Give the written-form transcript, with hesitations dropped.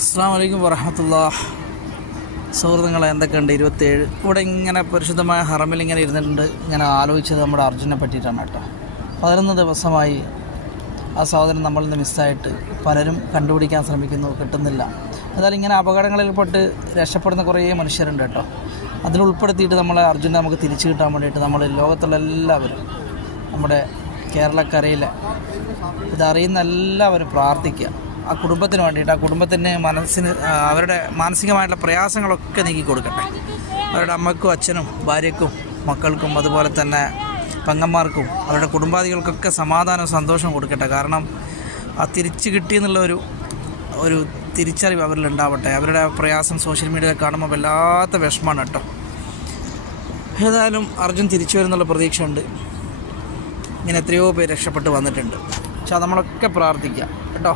അസ്സലാമു അലൈക്കും വറഹ്മത്തുള്ളാഹി. സുഹൃത്തുക്കളെ, എന്തൊക്കെയുണ്ട്? 27 ഇവിടെ ഇങ്ങനെ പരിശുദ്ധമായ ഹറമിൽ ഇങ്ങനെ ഇരുന്നിട്ടുണ്ട്. ഇങ്ങനെ ആലോചിച്ചത് നമ്മുടെ അർജുനെ പറ്റിയിട്ടാണ് കേട്ടോ. 11 ദിവസമായി ആ സഹോദരൻ നമ്മളിൽ നിന്ന് മിസ്സായിട്ട് പലരും കണ്ടുപിടിക്കാൻ ശ്രമിക്കുന്നു, കിട്ടുന്നില്ല. അതായത് ഇങ്ങനെ അപകടങ്ങളിൽപ്പെട്ട് രക്ഷപ്പെടുന്ന കുറേ മനുഷ്യരുണ്ട് കേട്ടോ. അതിലുൾപ്പെടുത്തിയിട്ട് നമ്മളെ അർജുനെ നമുക്ക് തിരിച്ചു കിട്ടാൻ വേണ്ടിയിട്ട് നമ്മൾ ലോകത്തുള്ള എല്ലാവരും, നമ്മുടെ കേരളക്കരയിലെ ഇതറിയുന്ന എല്ലാവരും പ്രാർത്ഥിക്കുക. ആ കുടുംബത്തിന് വേണ്ടിയിട്ട്, ആ കുടുംബത്തിന് മനസ്സിന് അവരുടെ മാനസികമായിട്ടുള്ള പ്രയാസങ്ങളൊക്കെ നീക്കി കൊടുക്കട്ടെ. അവരുടെ അമ്മക്കും അച്ഛനും ഭാര്യയ്ക്കും മക്കൾക്കും അതുപോലെ തന്നെ പെങ്ങന്മാർക്കും അവരുടെ കുടുംബാദികൾക്കൊക്കെ സമാധാനവും സന്തോഷവും കൊടുക്കട്ടെ. കാരണം ആ തിരിച്ചു കിട്ടിയെന്നുള്ള ഒരു തിരിച്ചറിവ് അവരിലുണ്ടാവട്ടെ. അവരുടെ പ്രയാസം സോഷ്യൽ മീഡിയയിൽ കാണുമ്പോൾ വല്ലാത്ത വിഷമമാണ് കേട്ടോ. ഏതായാലും അർജുൻ തിരിച്ചു വരുന്നുള്ള പ്രതീക്ഷയുണ്ട്. ഇങ്ങനെ എത്രയോ പേര് രക്ഷപ്പെട്ട് വന്നിട്ടുണ്ട്. പക്ഷെ നമ്മളൊക്കെ പ്രാർത്ഥിക്കുക കേട്ടോ.